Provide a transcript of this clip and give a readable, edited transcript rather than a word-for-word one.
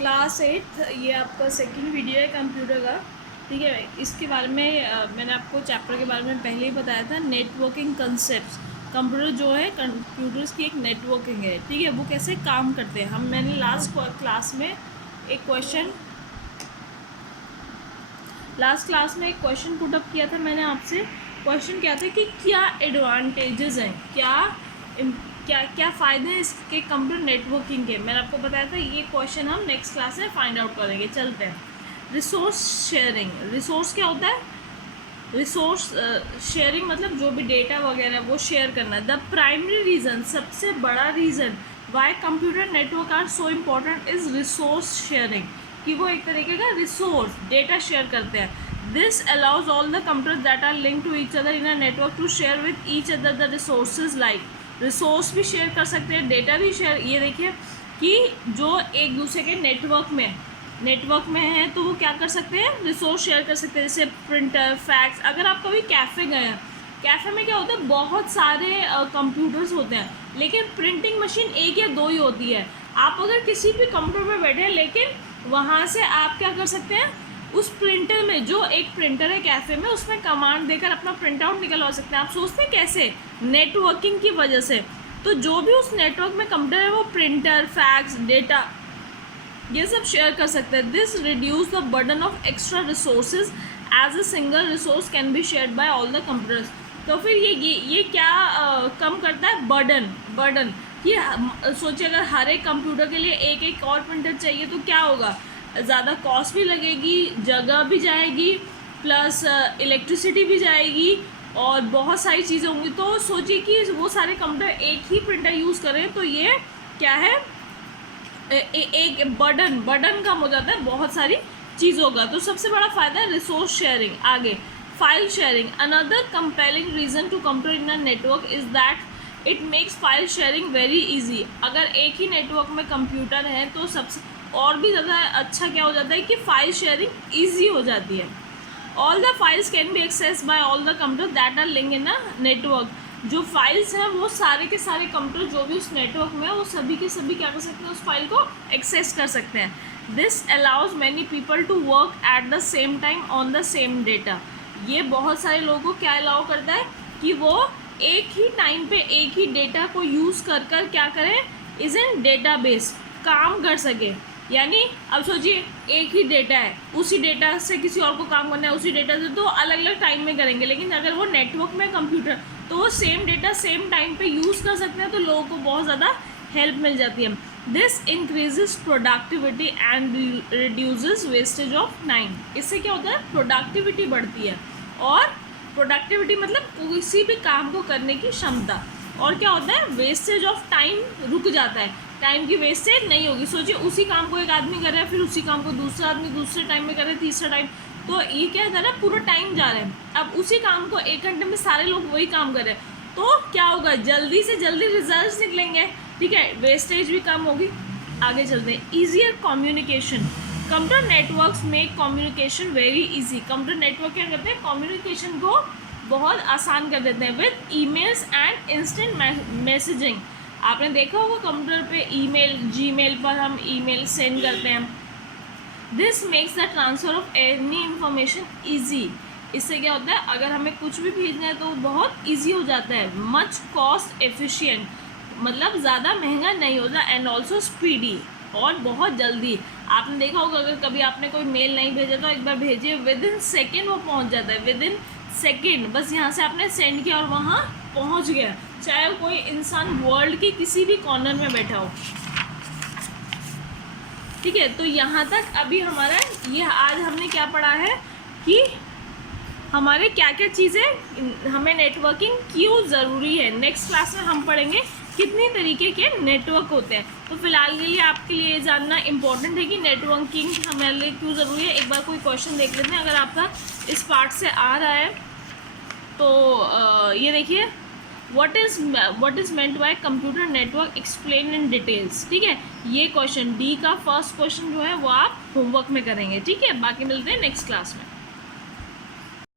Class 8 ये आपका second video है कंप्यूटर का। ठीक है, इसके बारे में मैंने आपको चैप्टर के बारे में पहले ही बताया था। नेटवर्किंग कंसेप्ट्स, कंप्यूटर जो है कंप्यूटर्स की एक नेटवर्किंग है। ठीक है, वो कैसे काम करते हैं मैंने लास्ट क्लास में एक क्वेश्चन पुट अप किया था। मैंने आपसे क्वेश्चन किया था कि क्या एडवांटेजेस हैं, क्या क्या फ़ायदे हैं इसके कंप्यूटर नेटवर्किंग के। मैंने आपको बताया था ये क्वेश्चन हम नेक्स्ट क्लास में फाइंड आउट करेंगे। चलते हैं। रिसोर्स शेयरिंग, रिसोर्स क्या होता है? रिसोर्स शेयरिंग मतलब जो भी डेटा वगैरह वो शेयर करना है। द प्राइमरी रीज़न, सबसे बड़ा reason why computer network are so important is resource sharing, कि वो एक तरीके का रिसोर्स डेटा शेयर करते हैं। This allows all the computers that are link to each other in a network to share with each other the resources. Like resource भी share कर सकते हैं, डेटा भी शेयर। ये देखिए कि जो एक दूसरे के नेटवर्क में है तो वो क्या कर सकते हैं, रिसोर्स शेयर कर सकते हैं। जैसे प्रिंटर, फैक्स। अगर आप कभी कैफ़े गए हैं, कैफ़े में क्या होता है, बहुत सारे कंप्यूटर्स होते हैं, लेकिन प्रिंटिंग मशीन एक या दो ही होती है। आप अगर किसी भी कंप्यूटर पर बैठे हैं, लेकिन वहाँ से आप क्या कर सकते हैं, उस प्रिंटर में, जो एक प्रिंटर है कैफ़े में, उसमें कमांड देकर अपना प्रिंट आउट निकलवा सकते हैं। आप सोचते हैं कैसे? नेटवर्किंग की वजह से। तो जो भी उस नेटवर्क में कंप्यूटर है वो प्रिंटर, फैक्स, डेटा ये सब शेयर कर सकते हैं। This reduce the burden of extra resources as a single resource can be shared by all the computers. तो फिर ये क्या कम करता है? बर्डन। ये सोचिए अगर हर एक कंप्यूटर के लिए एक एक और प्रिंटर चाहिए तो क्या होगा, ज़्यादा कॉस्ट भी लगेगी, जगह भी जाएगी, प्लस इलेक्ट्रिसिटी भी जाएगी और बहुत सारी चीज़ें होंगी। तो सोचिए कि वो सारे कंप्यूटर एक ही प्रिंटर यूज़ करें तो ये क्या है, एक बर्डन कम हो जाता है बहुत सारी चीज़ों का। तो सबसे बड़ा फ़ायदा है रिसोर्स शेयरिंग। आगे file sharing, another compelling reason to computer in a network is that it makes file sharing very easy. अगर एक ही नेटवर्क में कंप्यूटर है तो सबसे और भी ज़्यादा अच्छा क्या हो जाता है कि फाइल शेयरिंग ईजी हो जाती है। All the files can be access by all the computer that are link in a network. जो फाइल्स हैं वो सारे के सारे कंप्यूटर जो भी उस नेटवर्क में है वो सभी के सभी क्या कर सकते हैं, उस फाइल को एक्सेस कर सकते हैं। This allows many people to work at the same time on the same data. ये बहुत सारे लोगों को क्या अलाउ करता है कि वो एक ही टाइम पे एक ही डेटा को यूज़ कर कर क्या करें, इज इन डेटा बेस काम कर सके। यानी अब सोचिए एक ही डेटा है, उसी डेटा से किसी और को काम करना है, उसी डेटा से तो अलग अलग टाइम में करेंगे, लेकिन अगर वो नेटवर्क में कंप्यूटर तो वो सेम डेटा सेम टाइम पे यूज़ कर सकते हैं, तो लोगों को बहुत ज़्यादा हेल्प मिल जाती है। This increases productivity and reduces wastage of time. इससे क्या होता है, प्रोडक्टिविटी बढ़ती है, और प्रोडक्टिविटी मतलब किसी भी काम को करने की क्षमता। और क्या होता है, वेस्टेज ऑफ टाइम रुक जाता है, टाइम की वेस्टेज नहीं होगी। सोचिए उसी काम को एक आदमी कर रहा है, फिर उसी काम को दूसरा आदमी दूसरे टाइम में कर रहा है, तीसरा टाइम, तो ये क्या है ना, पूरा टाइम जा रहा है। अब उसी काम को 1 घंटे में सारे लोग वही काम कर रहे हैं, तो क्या होगा, जल्दी से जल्दी रिजल्ट्स निकलेंगे। ठीक है, वेस्टेज भी कम होगी। आगे चलते हैं। ईजियर कम्युनिकेशन, कंप्यूटर नेटवर्क्स में communication very easy. Computer network क्या करते हैं, कम्युनिकेशन को बहुत आसान कर देते हैं with emails and instant messaging. आपने देखा होगा कंप्यूटर पे ईमेल, जीमेल पर हम ईमेल सेंड करते हैं। This makes the transfer of any information easy. इससे क्या होता है, अगर हमें कुछ भी भेजना है तो बहुत ईजी हो जाता है। मच कॉस्ट एफिशिएंट, मतलब ज़्यादा महंगा नहीं होता, एंड ऑल्सो स्पीडी, और बहुत जल्दी। आपने देखा होगा अगर कभी आपने कोई मेल नहीं भेजा तो एक बार भेजिए, विद इन सेकेंड वो पहुंच जाता है, विद इन सेकेंड। बस यहाँ से आपने सेंड किया और वहाँ पहुँच गया, चाहे कोई इंसान वर्ल्ड के किसी भी कॉर्नर में बैठा हो। ठीक है, तो यहाँ तक अभी हमारा ये आज हमने क्या पढ़ा है कि हमारे क्या क्या चीज़ें, हमें नेटवर्किंग क्यों ज़रूरी है। नेक्स्ट क्लास में हम पढ़ेंगे कितने तरीके के नेटवर्क होते हैं। तो फिलहाल के लिए आपके लिए जानना इम्पोर्टेंट है कि नेटवर्किंग हमारे लिए क्यों ज़रूरी है। एक बार कोई क्वेश्चन देख लेते हैं, अगर आपका इस पार्ट से आ रहा है तो ये देखिए, what is meant by computer network, explain in details. ठीक है, ये क्वेश्चन डी का फर्स्ट क्वेश्चन जो है वो आप होमवर्क में करेंगे। ठीक है, बाकी मिलते हैं नेक्स्ट क्लास में।